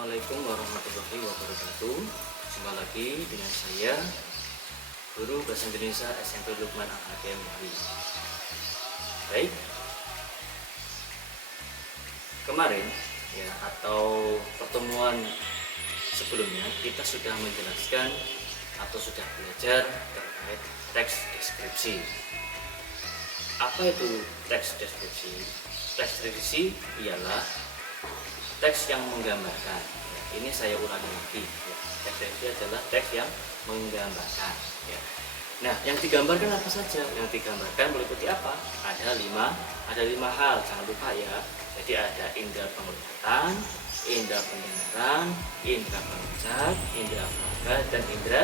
Assalamualaikum warahmatullahi wabarakatuh. Jumpa lagi dengan saya, Guru Bahasa Indonesia SMP Lukman Al-Hakim. Baik, kemarin ya atau pertemuan sebelumnya kita sudah menjelaskan atau sudah belajar terkait teks deskripsi. Apa itu teks deskripsi? Teks deskripsi ialah teks yang menggambarkan. Ini saya ulangi lagi. Teks deskripsi adalah teks yang menggambarkan. Nah, yang digambarkan apa saja? Yang digambarkan meliputi apa? Ada lima hal. Jangan lupa ya. Jadi ada indera penglihatan, indera pendengaran, indera penglihatan, indera peraba, dan indera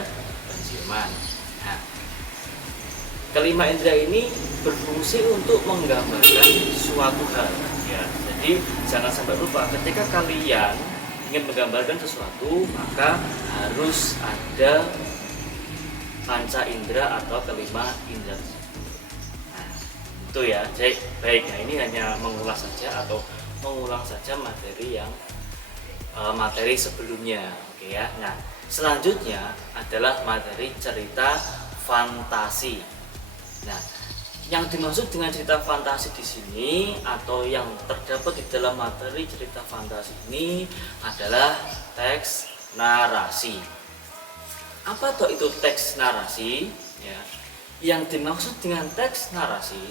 penciuman. Nah, kelima indera ini berfungsi untuk menggambarkan suatu hal. Jadi jangan sampai lupa ketika kalian ingin menggambarkan sesuatu, maka harus ada panca indera atau kelima indera. Nah, itu ya. Jadi baik, nah ini hanya mengulas saja atau mengulang saja materi sebelumnya. Oke ya. Nah, selanjutnya adalah materi cerita fantasi. Nah, yang dimaksud dengan cerita fantasi di sini atau yang terdapat di dalam materi cerita fantasi ini adalah teks narasi. Apa toh itu teks narasi? Ya. Yang dimaksud dengan teks narasi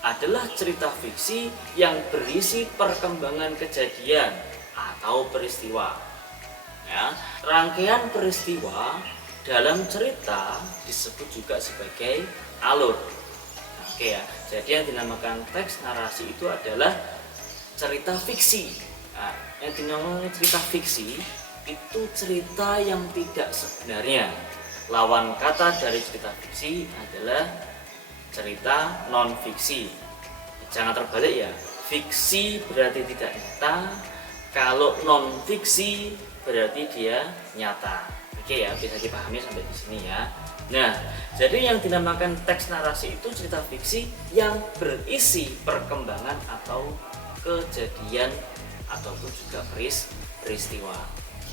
adalah cerita fiksi yang berisi perkembangan kejadian atau peristiwa. Ya. Rangkaian peristiwa dalam cerita disebut juga sebagai alur. Oke ya, jadi yang dinamakan teks narasi itu adalah cerita fiksi. Nah, yang dinamakan cerita fiksi itu cerita yang tidak sebenarnya. Lawan kata dari cerita fiksi adalah cerita non fiksi. Jangan terbalik ya, fiksi berarti tidak nyata, kalau non fiksi berarti dia nyata. Oke ya, bisa dipahami sampai di sini ya. Nah, jadi yang dinamakan teks narasi itu cerita fiksi yang berisi perkembangan atau kejadian ataupun juga peristiwa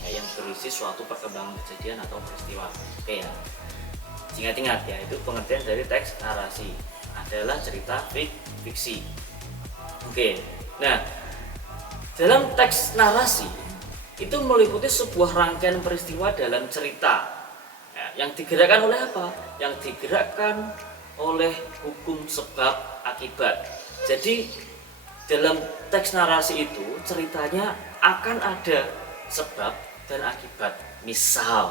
ya, yang berisi suatu perkembangan kejadian atau peristiwa. Oke ya, ingat-ingat ya, itu pengertian dari teks narasi adalah cerita fiksi. Oke, nah dalam teks narasi itu meliputi sebuah rangkaian peristiwa dalam cerita yang digerakkan oleh apa? Yang digerakkan oleh hukum sebab akibat. Jadi dalam teks narasi itu ceritanya akan ada sebab dan akibat. Misalnya,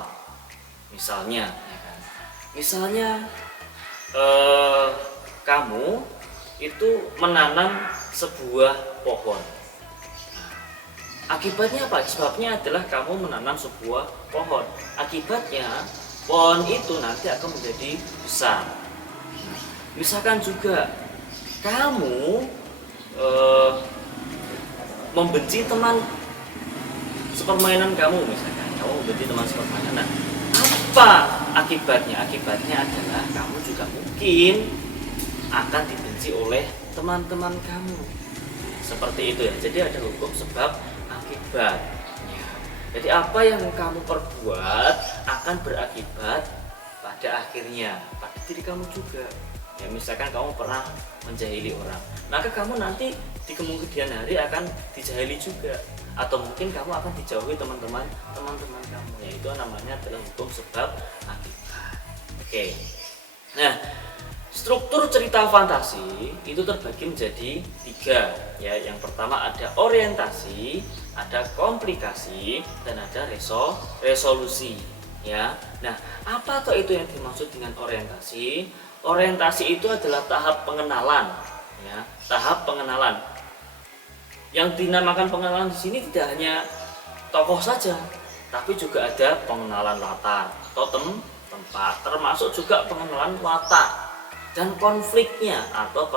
kamu itu menanam sebuah pohon. Akibatnya apa? Sebabnya adalah kamu menanam sebuah pohon. Akibatnya pohon itu nanti akan menjadi besar. Misalkan juga kamu membenci teman sepermainan kamu, misalkan kamu membenci teman sepermainan. Nah, apa akibatnya? Akibatnya adalah kamu juga mungkin akan dibenci oleh teman-teman kamu. Seperti itu ya. Jadi ada hukum sebab akibat. Jadi apa yang kamu perbuat akan berakibat pada akhirnya pada diri kamu juga. Ya, misalkan kamu pernah menjahili orang, maka kamu nanti di kemudian hari akan dijahili juga, atau mungkin kamu akan dijauhi teman-teman kamu. Ya, itu namanya adalah hukum sebab akibat. Oke. Nah, struktur cerita fantasi itu terbagi menjadi 3 ya. Yang pertama ada orientasi, ada komplikasi, dan ada resolusi ya. Nah, apa toh itu yang dimaksud dengan orientasi? Orientasi itu adalah tahap pengenalan ya, tahap pengenalan. Yang dinamakan pengenalan di sini tidak hanya tokoh saja, tapi juga ada pengenalan latar atau tempat, termasuk juga pengenalan watak dan konfliknya atau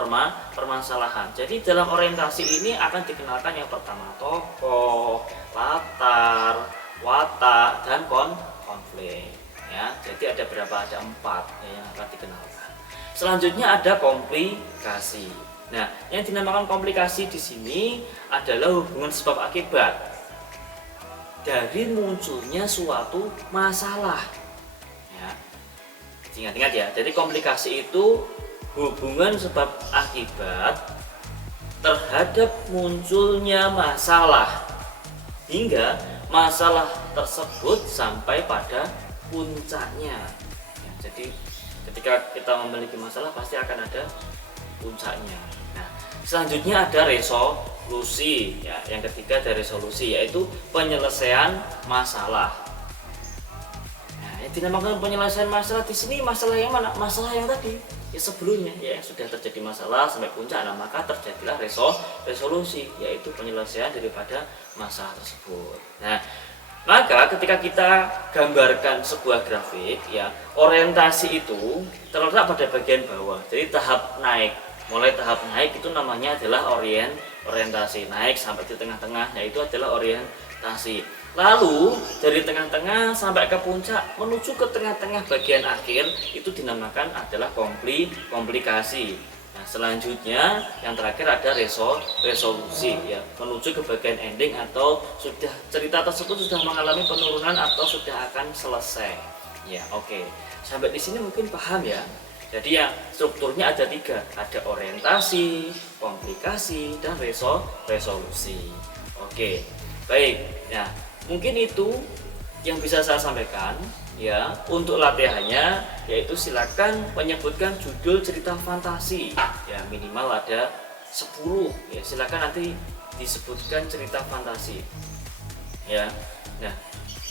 permasalahan. Jadi dalam orientasi ini akan dikenalkan yang pertama tokoh, latar, watak, dan konflik ya. Jadi ada berapa? Ada 4 ya, yang akan dikenalkan. Selanjutnya ada komplikasi. Nah, yang dinamakan komplikasi di sini adalah hubungan sebab akibat. dari munculnya suatu masalah. Ya. Ingat-ingat ya, jadi komplikasi itu hubungan sebab akibat terhadap munculnya masalah hingga masalah tersebut sampai pada puncaknya. Ya, jadi ketika kita memiliki masalah pasti akan ada puncaknya. Nah, selanjutnya ada resolusi. Ya, yang ketiga ada resolusi, yaitu penyelesaian masalah. Nah, yang dinamakan penyelesaian masalah di sini masalah yang mana? Masalah yang tadi, ya sebelumnya, ya sudah terjadi masalah sampai puncak. Nah, maka terjadilah resolusi, yaitu penyelesaian daripada masalah tersebut. Nah, maka ketika kita gambarkan sebuah grafik, ya orientasi itu terletak pada bagian bawah. Jadi tahap naik, mulai tahap naik itu namanya adalah orientasi, naik sampai di tengah-tengah, yaitu adalah orientasi. Lalu dari tengah-tengah sampai ke puncak menuju ke tengah-tengah bagian akhir itu dinamakan adalah komplikasi. Nah, selanjutnya yang terakhir ada resolusi, ya, menuju ke bagian ending atau sudah cerita tersebut sudah mengalami penurunan atau sudah akan selesai. Ya, oke. Sampai di sini mungkin paham ya. Jadi ya strukturnya ada 3, ada orientasi, komplikasi, dan resolusi. Oke, baik. Ya, mungkin itu yang bisa saya sampaikan. Ya, untuk latihannya yaitu silakan menyebutkan judul cerita fantasi. Ya, minimal ada 10. Ya, silakan nanti disebutkan cerita fantasi. Ya. Nah,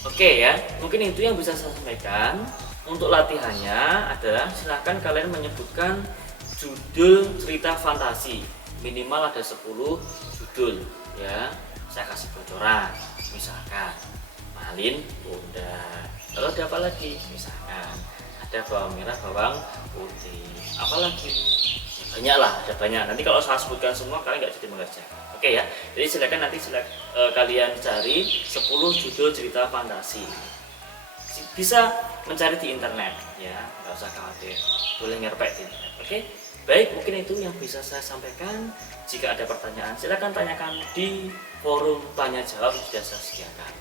oke ya. Mungkin itu yang bisa saya sampaikan. Untuk latihannya adalah silakan kalian menyebutkan judul cerita fantasi. Minimal ada 10 judul, ya. Saya kasih bocoran. Misalkan Malin Bunda. Lalu ada apa lagi? Misalkan ada bawang merah, bawang putih. Apa lagi? Ya, banyak lah, ada banyak. Nanti kalau saya sebutkan semua kalian nggak jadi mengerjakan. Oke ya. Jadi silakan nanti kalian cari 10 judul cerita fantasi. Bisa mencari di internet, ya, nggak usah khawatir. Boleh ngerpek di internet. Oke. Baik, mungkin itu yang bisa saya sampaikan. Jika ada pertanyaan, silakan tanyakan di forum tanya jawab yang sudah saya sediakan.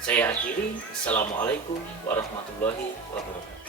Saya akhiri. Assalamualaikum warahmatullahi wabarakatuh.